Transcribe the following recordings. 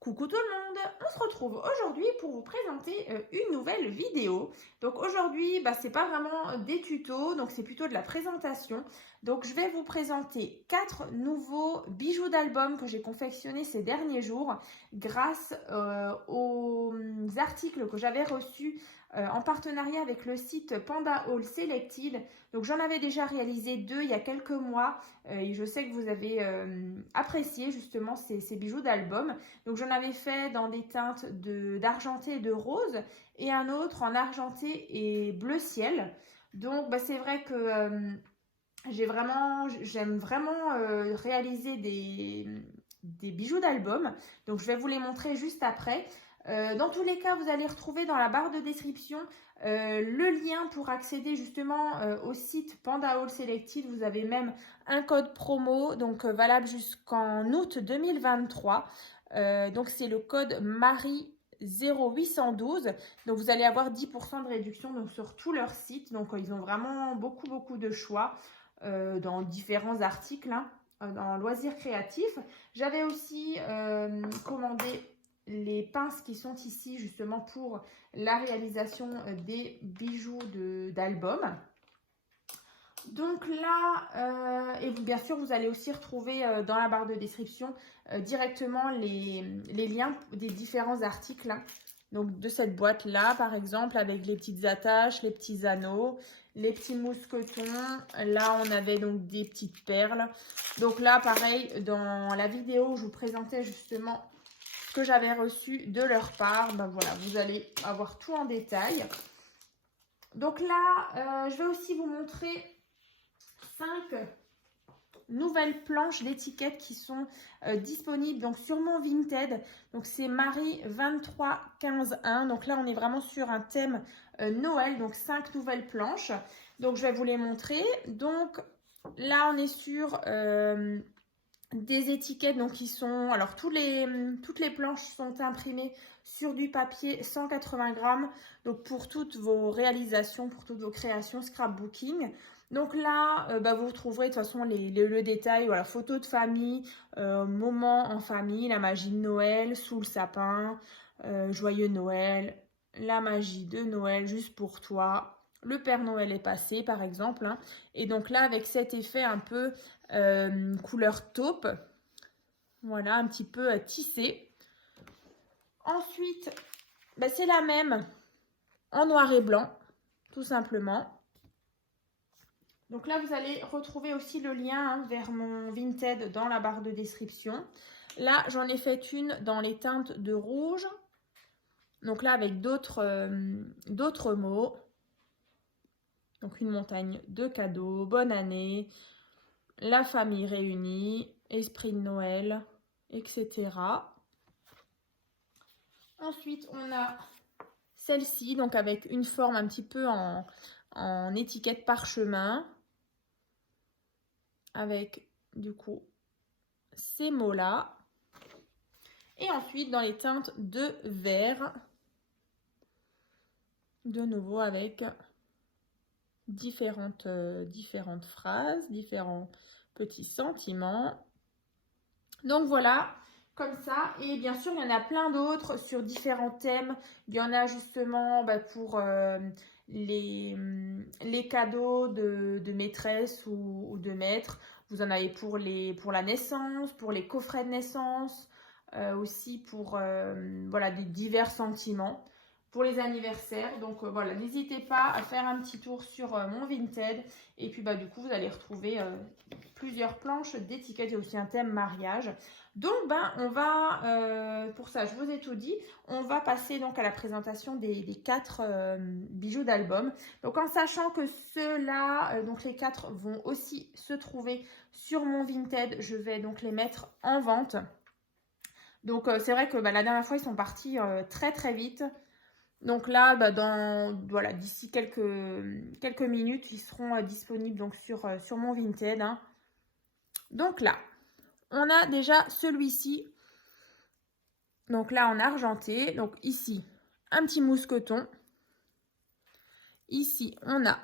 Coucou tout le monde, on se retrouve aujourd'hui pour vous présenter une nouvelle vidéo. Donc aujourd'hui, c'est pas vraiment des tutos, donc c'est plutôt de la présentation. Donc je vais vous présenter 4 nouveaux bijoux d'album que j'ai confectionnés ces derniers jours grâce aux articles que j'avais reçus en partenariat avec le site Panda Haul Selected. Donc j'en avais déjà réalisé 2 il y a quelques mois et je sais que vous avez apprécié justement ces bijoux d'album. Donc j'en avais fait dans des teintes d'argenté et de rose et un autre en argenté et bleu ciel. Donc c'est vrai que j'aime vraiment réaliser des bijoux d'album. Donc je vais vous les montrer juste après. Dans tous les cas, vous allez retrouver dans la barre de description le lien pour accéder justement au site Panda Haul Selected. Vous avez même un code promo, donc valable jusqu'en août 2023. Donc c'est le code Marie 0812. Donc vous allez avoir 10% de réduction donc, sur tout leur site. Donc ils ont vraiment beaucoup de choix dans différents articles dans loisirs créatifs. J'avais aussi commandé les pinces qui sont ici justement pour la réalisation des bijoux d'album. Donc là, et bien sûr, vous allez aussi retrouver dans la barre de description directement les liens des différents articles. Donc de cette boîte-là, par exemple, avec les petites attaches, les petits anneaux, les petits mousquetons. Là, on avait donc des petites perles. Donc là, pareil, dans la vidéo où je vous présentais justement ce que j'avais reçu de leur part, voilà, vous allez avoir tout en détail. Donc là, je vais aussi vous montrer 5 nouvelles planches d'étiquettes qui sont disponibles donc sur mon Vinted. Donc c'est Marie 23151. Donc là on est vraiment sur un thème Noël, donc 5 nouvelles planches. Donc je vais vous les montrer. Donc là on est sur des étiquettes donc qui sont, alors toutes les planches sont imprimées sur du papier 180 grammes, donc pour toutes vos réalisations, pour toutes vos créations scrapbooking. Donc là, vous trouverez de toute façon le détail, voilà, photos de famille, moments en famille, la magie de Noël, sous le sapin, joyeux Noël, la magie de Noël juste pour toi, le Père Noël est passé par exemple. Et donc là, avec cet effet un peu couleur taupe, voilà, un petit peu tissé. Ensuite, c'est la même en noir et blanc, tout simplement. Donc là, vous allez retrouver aussi le lien vers mon Vinted dans la barre de description. Là, j'en ai fait une dans les teintes de rouge. Donc là, avec d'autres mots. Donc une montagne de cadeaux, bonne année, la famille réunie, esprit de Noël, etc. Ensuite, on a celle-ci, donc avec une forme un petit peu en étiquette parchemin, avec du coup ces mots-là. Et ensuite, dans les teintes de vert, de nouveau avec différentes phrases, différents petits sentiments. Donc voilà, comme ça. Et bien sûr, il y en a plein d'autres sur différents thèmes. Il y en a justement pour les cadeaux de maîtresse ou de maître. Vous en avez pour la naissance, pour les coffrets de naissance, aussi pour voilà, des divers sentiments. Pour les anniversaires, donc voilà, n'hésitez pas à faire un petit tour sur mon Vinted et puis du coup vous allez retrouver plusieurs planches d'étiquettes et aussi un thème mariage. Donc on va, pour ça je vous ai tout dit, on va passer donc à la présentation des 4 bijoux d'album. Donc en sachant que ceux-là, donc les 4 vont aussi se trouver sur mon Vinted, je vais donc les mettre en vente. Donc c'est vrai que la dernière fois ils sont partis très vite. Donc là, voilà, d'ici quelques minutes, ils seront disponibles donc sur mon Vinted. Donc là, on a déjà celui-ci. Donc là, en argenté. Donc ici, un petit mousqueton. Ici, on a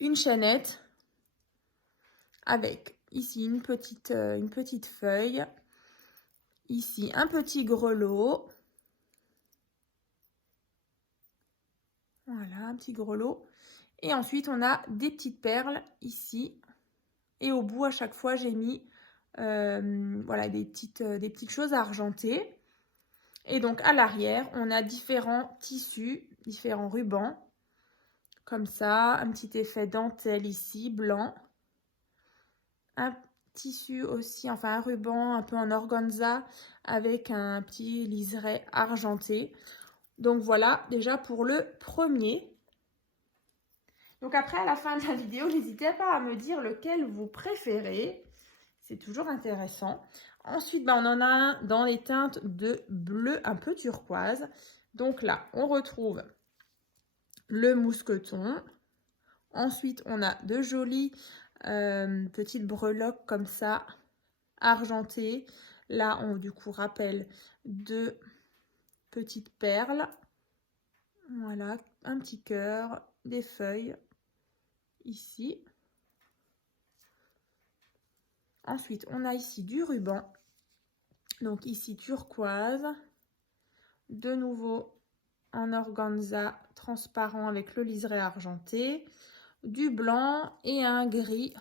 une chaînette avec ici une petite feuille. Ici, un petit grelot. Voilà, un petit grelot. Et ensuite, on a des petites perles ici. Et au bout, à chaque fois, j'ai mis voilà, des petites choses argentées. Et donc, à l'arrière, on a différents tissus, différents rubans. Comme ça, un petit effet dentelle ici, blanc. Un tissu aussi, enfin un ruban un peu en organza avec un petit liseré argenté. Donc voilà, déjà pour le premier. Donc après, à la fin de la vidéo, n'hésitez pas à me dire lequel vous préférez. C'est toujours intéressant. Ensuite, on en a un dans les teintes de bleu un peu turquoise. Donc là, on retrouve le mousqueton. Ensuite, on a de jolies petites breloques comme ça, argentées. Là, on du coup rappelle deux petites perles. Voilà, un petit cœur, des feuilles ici. Ensuite, on a ici du ruban. Donc ici, turquoise. De nouveau, en organza transparent avec le liseré argenté. Du blanc et un gris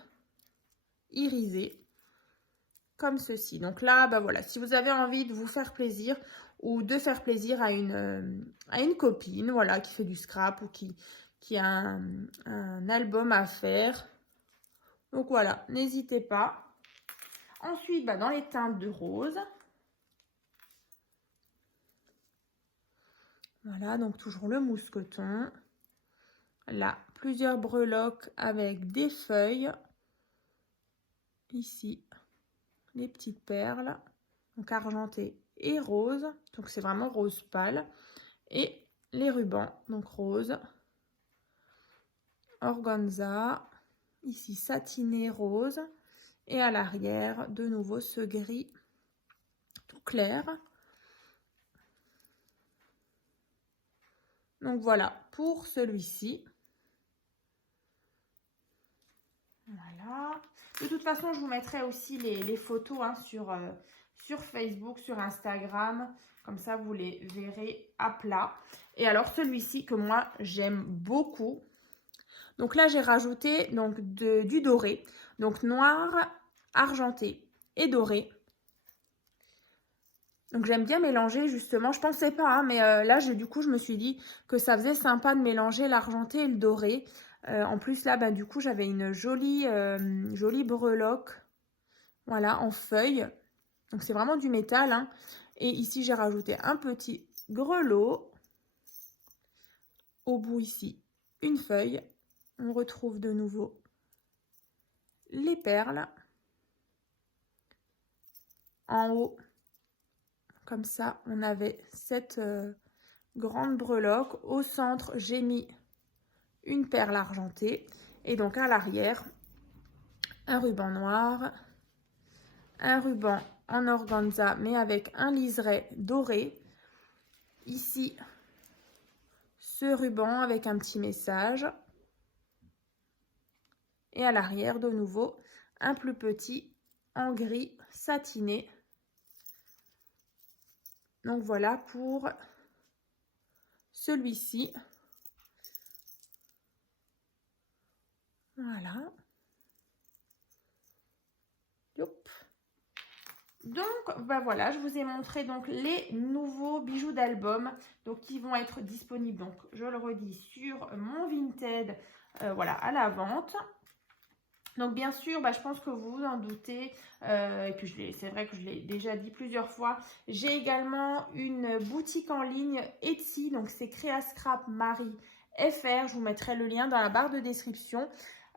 irisé. Comme ceci. Donc là, voilà, si vous avez envie de vous faire plaisir ou de faire plaisir à une copine, voilà, qui fait du scrap ou qui a un album à faire. Donc voilà, n'hésitez pas. Ensuite, dans les teintes de rose. Voilà, donc toujours le mousqueton. Là, plusieurs breloques avec des feuilles. Ici, les petites perles. Donc argenté et rose. Donc c'est vraiment rose pâle. Et les rubans, donc rose. Organza. Ici, satiné rose. Et à l'arrière, de nouveau ce gris tout clair. Donc voilà pour celui-ci. Voilà. De toute façon, je vous mettrai aussi les photos sur Facebook, sur Instagram. Comme ça, vous les verrez à plat. Et alors, celui-ci que moi, j'aime beaucoup. Donc là, j'ai rajouté donc, du doré. Donc noir, argenté et doré. Donc j'aime bien mélanger justement. Je pensais pas, hein, mais là, du coup, je me suis dit que ça faisait sympa de mélanger l'argenté et le doré. En plus, là, du coup, j'avais une jolie breloque, voilà, en feuilles. Donc, c'est vraiment du métal, hein. Et ici, j'ai rajouté un petit grelot. Au bout, ici, une feuille. On retrouve de nouveau les perles. En haut, comme ça, on avait cette grande breloque. Au centre, j'ai mis une perle argentée. Et donc, à l'arrière, un ruban noir, un ruban en organza mais avec un liseré doré. Ici, ce ruban avec un petit message. Et à l'arrière, de nouveau, un plus petit en gris satiné. Donc voilà pour celui-ci. Voilà. Hop. Donc, voilà, je vous ai montré donc les nouveaux bijoux d'album donc qui vont être disponibles, donc je le redis, sur mon Vinted, voilà, à la vente. Donc bien sûr, je pense que vous vous en doutez, et puis c'est vrai que je l'ai déjà dit plusieurs fois, j'ai également une boutique en ligne Etsy, donc c'est Créascrap Marie FR, je vous mettrai le lien dans la barre de description.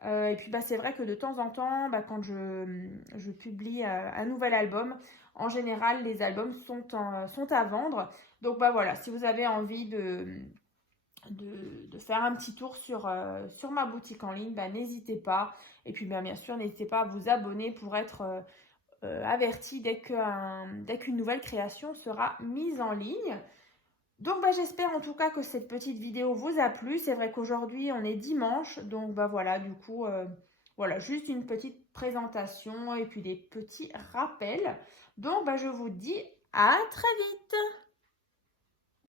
Et puis c'est vrai que de temps en temps, quand je publie un nouvel album, en général les albums sont à vendre. Donc voilà, si vous avez envie de faire un petit tour sur ma boutique en ligne, n'hésitez pas. Et puis bien sûr, n'hésitez pas à vous abonner pour être averti dès qu'une nouvelle création sera mise en ligne. Donc j'espère en tout cas que cette petite vidéo vous a plu. C'est vrai qu'aujourd'hui on est dimanche, donc voilà, du coup, voilà, juste une petite présentation et puis des petits rappels. Donc je vous dis À très vite!